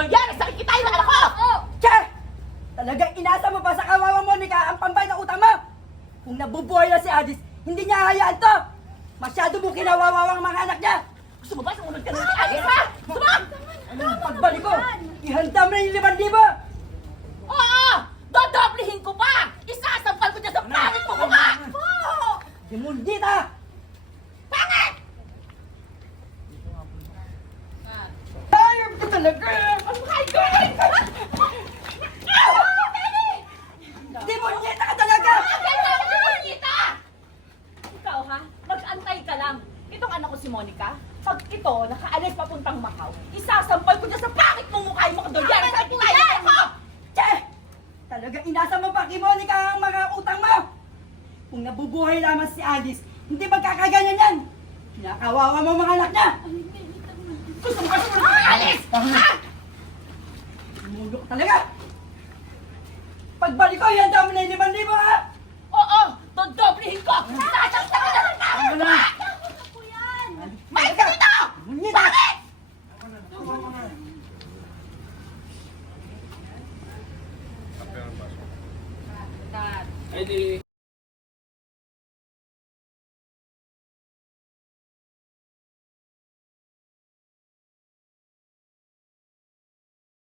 dolyar sa kikitain ng anak ko! Che! Talagang inasa mo pa sa kawawang Monica ang pambay ng utang mo! Kung nabubuhay na si Addis, hindi niya hayaan to! Masyado mo kinawawawang mga anak niya! Gusto mo ba sumunod ka na si Alice, ha? Gusto mo? Pagbalik ko, ihanda mo na yung 5,000! Oo! Dodoblihin ko pa! Isasampal ko dyan sa pangit mo mukha! Demundita! Pangit! Ayop ka talaga! Oh my God! Demundita ka talaga! Ikaw ha, mag-antay ka lang. Itong anak ko si Monica, pag ito nakaalis papuntang Macau, isasampal ko dyan sa pangit mong mukha yung mga dolyar sa kikitain mo! Che! Talagang inasa mo pa kay Monica ang mga utang mo! Kung nabubuhay lamang si Alice, hindi magkakaganyan yan! Kinakawawa mo mga anak niya! Gusto mo ba sumunod ka kay Alice? Ha? Mulo ka talaga! Pagbalik ko, ihanda mo na yung 5,000 ha! Oo! Dodoblihin ko! Sasampal ko dyan sa pangit Ano mo na? mukha! May ka dito! Demundita! Bakit? Ay di,